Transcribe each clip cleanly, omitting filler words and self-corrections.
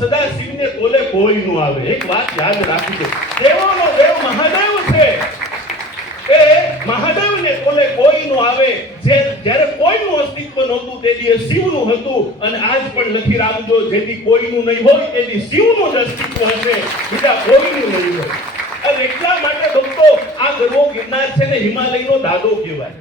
સદાશિવને તોલે કોઈ નું આવે. એક વાત યાદ રાખજો, દેવોનો દેવ મહાદેવ છે, એ મહાદેવને તોલે કોઈ નું આવે. જ્યારે કોઈનું અસ્તિત્વ નહોતું તેથી શિવનું હતું, અને આજ પણ લખી રાખજો, જેથી કોઈનું નહીં હોય તેથી શિવનું જ અસ્તિત્વ હશે, બીજા કોઈનું નહીં હોય. અને એટલા માટે ભક્તો આ ગરવો ગિરનાર છે ને હિમાલયનો દાદો કહેવાય.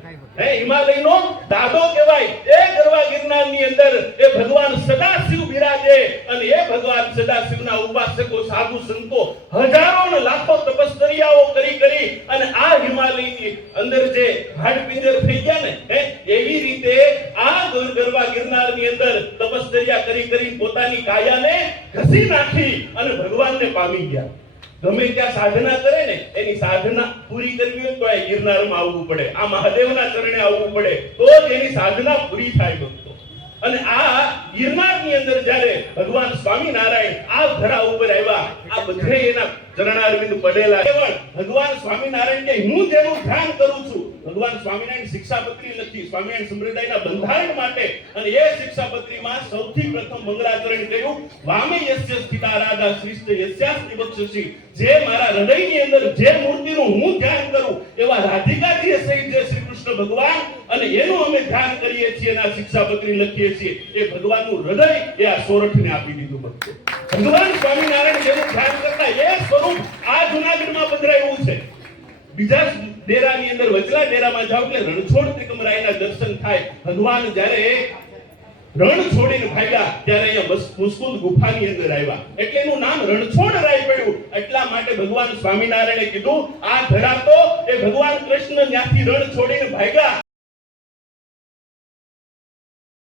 હિમાલયનો દાદો કહેવાય. એ ગરવા ગિરનારની અંદર એ ભગવાન સદાશિવ બિરાજે, અને એ ભગવાન સદાશિવના ઉપાસકો સાધુ સંતો હજારો ને લાખો તપશ્ચર્યાઓ કરી અને આ હિમાલયની અંદર જે હાડપિંજર થઈ ગયા ને, એવી રીતે આ ગરવા ગિરનારની અંદર તપશ્ચર્યા કરી પોતાની કાયાને ઘસી નાખી અને ભગવાનને પામી ગયા. ગમે ત્યાં સાધના કરે ને, એની સાધના પૂરી કરવી હોય તો આ ગિરનારમાં આવવું પડે, આ મહાદેવના ચરણે આવવું પડે, તો જ એની સાધના પૂરી થાય ભક્તો. અને આ ગિરનારની અંદર જ્યારે ભગવાન સ્વામિનારાયણ આ ધરા ઉપર આવ્યા, આ બધે એના ચરણારવિંદ પડેલા. કેવળ ભગવાન સ્વામિનારાયણ કે હું જેનું ધ્યાન કરું છું, ભગવાન સ્વામિનારાયણ શિક્ષાપત્રી લખી સ્વામિનારાયણ સંપ્રદાયના બંધારણ માટે, અને એ શિક્ષાપત્રીમાં સૌથી પ્રથમ મંગળાચરણ કર્યું, વામે યસ્ય સ્થિતા રાધા શ્રેષ્ઠ યસ્યાસ્તિ બક્ષસી. જે મારા હૃદયની અંદર જે મૂર્તિનું હું ધ્યાન કરું એવા રાધિકાજી સહિત જે શ્રી કૃષ્ણ ભગવાન, અને એનું અમે ધ્યાન કરીએ છીએ, એના શિક્ષાપત્રી લખીએ છીએ, એ ભગવાનનું હૃદય એ આ સોરઠને આપી દીધું ભક્તો. ભગવાન સ્વામિનારાયણ જેનું ધ્યાન કરતા એ સ્વરૂપ આ જૂનાગઢમાં પધરાયું છે. બીજા ડેરાની અંદર વચલા ડેરામાં જાવ એટલે રણછોડ ત્રિકમરાયના દર્શન થાય. ભગવાન જ્યારે રણ છોડીને ભાગ્યા ત્યારે અહીંયા મુસ્કુંદ ગુફાની અંદર આવ્યા, એટલે એનું નામ રણછોડ રાય પડ્યું. એટલા માટે ભગવાન સ્વામિનારાયણે કીધું આ ધરા તો એ ભગવાન કૃષ્ણ ત્યાંથી રણ છોડીને ભાગ્યા